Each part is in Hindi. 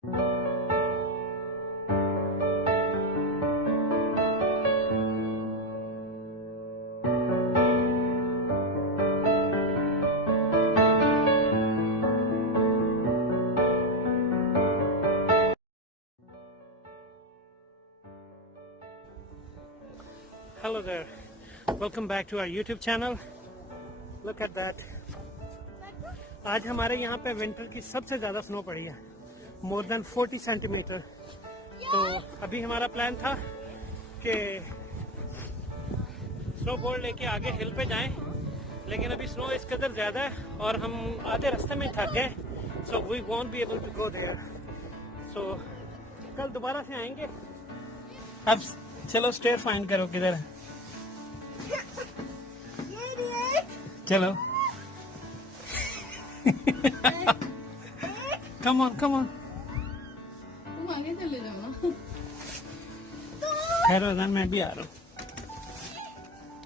Hello there, welcome back to our YouTube channel. Look at that. आज हमारे यहाँ पे विंटर की सबसे ज़्यादा स्नो पड़ी है, मोर देन 40 सेंटीमीटर। तो अभी हमारा प्लान था कि स्नो बोर्ड लेके आगे हिल पे जाएं, लेकिन अभी स्नो इस कदर ज़्यादा है और हम आधे रास्ते में थक गए, so we won't be able to go there. So कल दोबारा से आएंगे। अब चलो स्टेयर फाइंड करो किधर है। चलो कम ऑन कम ऑन। तुम आगे चले जाओ ना। खैर अजान मैं भी आ रहा हूँ।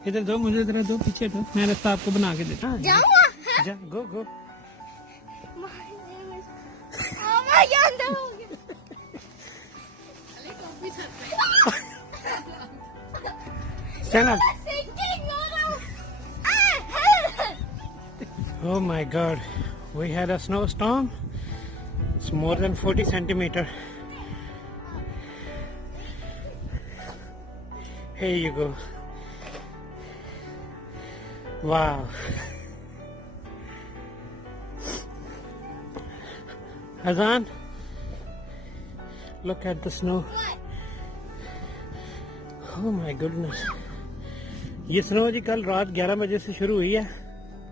इधर दो, मुझे इधर दो, पीछे दो, मैं रास्ता आपको बना के देता हूँ। जा गो गो। Stand up. Oh my God, we had a snowstorm. It's more than 40 centimeter. Here you go. Wow. Azan, look at the snow. Oh my goodness. ये स्नो जी कल रात 11 बजे से शुरू हुई है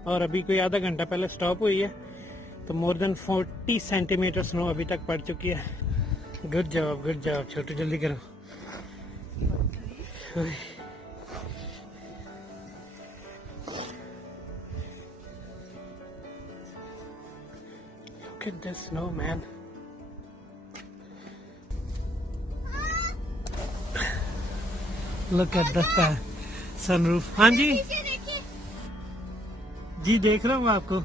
और अभी कोई आधा घंटा पहले स्टॉप हुई है, तो मोर देन 40 सेंटीमीटर स्नो अभी तक पड़ चुकी है। गुड जॉब छोटू, जल्दी करो। Look at this snow, man. Look at the sunroof. हाँ जी जी, देख रहा हूँ आपको।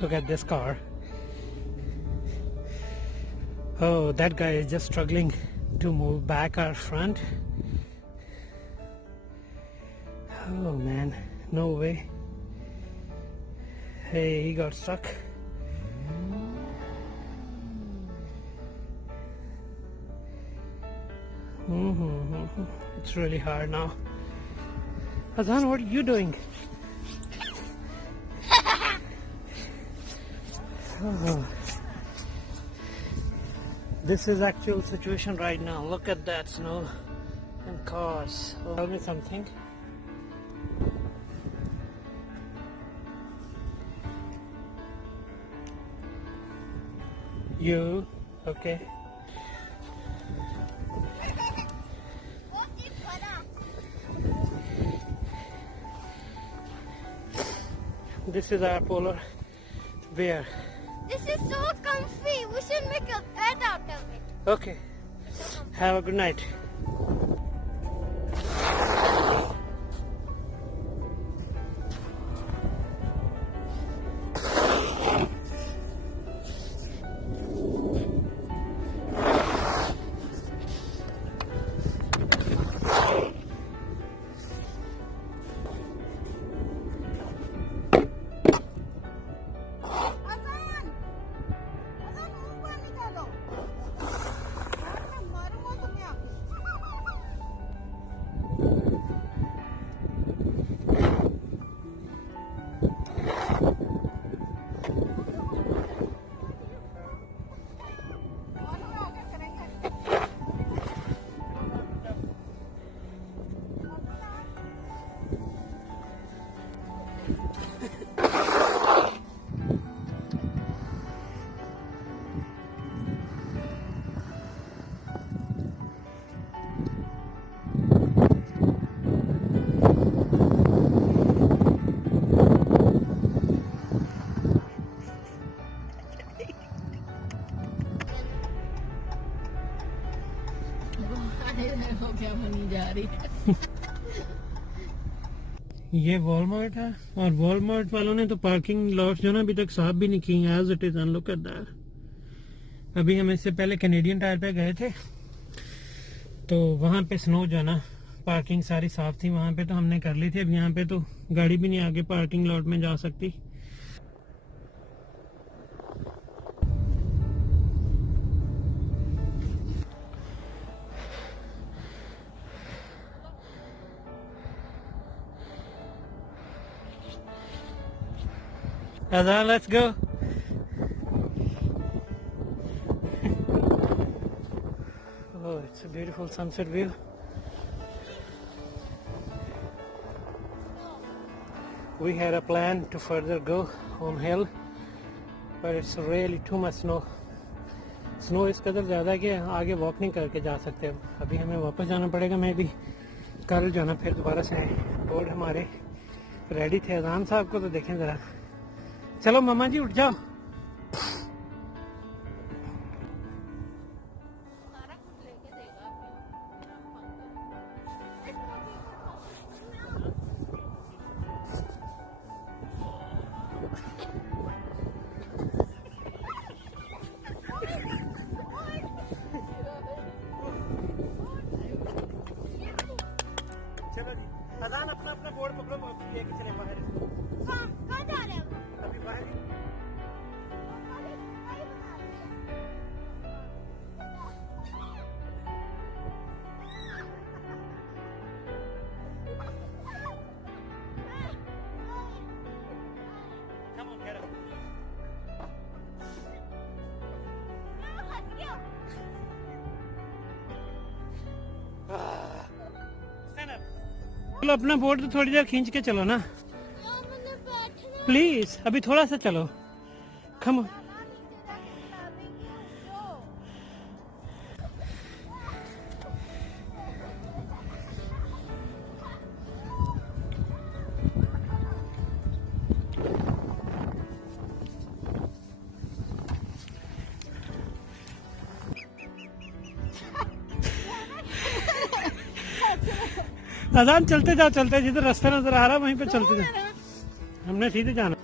Look at this car. Oh, that guy is just struggling to move back or front. Oh man, no way. Hey, he got stuck. It's really hard now. Azan, what are you doing? Oh. This is actual situation right now. Look at that snow and cars. Oh, tell me something. You okay? This is our polar bear. This is so comfy. We should make a bed out of it. Okay. Have a good night. देखो क्या बनी जा रही है। ये वॉलमार्ट है और वॉलमार्ट वालों ने तो पार्किंग लॉट जो ना अभी तक साफ भी नहीं की है। As it is look at that. अभी हम इससे पहले कैनेडियन टायर पे गए थे तो वहां पे स्नो जो है ना पार्किंग सारी साफ थी वहां पे, तो हमने कर ली थी। अब यहाँ पे तो गाड़ी भी नहीं आगे पार्किंग लॉट में जा सकती। Azan, let's go. Oh, it's a beautiful sunset view. We had a plan to further go on hill, but it's really too much snow. Snow इस कदर ज़्यादा है कि आगे वॉक नहीं करके जा सकते। अभी हमें वापस जाना पड़ेगा। मैं भी कल जाना फिर दोबारा से आए। बोर्ड हमारे रेडी थे अजान साहब को, तो देखें ज़रा। चलो मम्मा जी उठ जाओ। चलो जी, अजान अपना अपना बोर्ड पकड़ो, लेके चले बाहर। कहाँ जा रहे हो? अभी बाहर Come on, get up. Stand up. चलो अपना बोर्ड तो थोड़ी देर खींच के चलो ना प्लीज। अभी थोड़ा सा चलो। Come on. आजान चलते जाओ, चलते जिधर रास्ता नजर आ रहा है वहीं पे चलते जाओ। हमने सीधे जाना।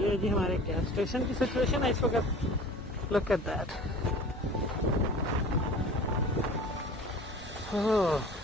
ये जी हमारे गैस स्टेशन की सिचुएशन है इस वक्त। Look at that. ओह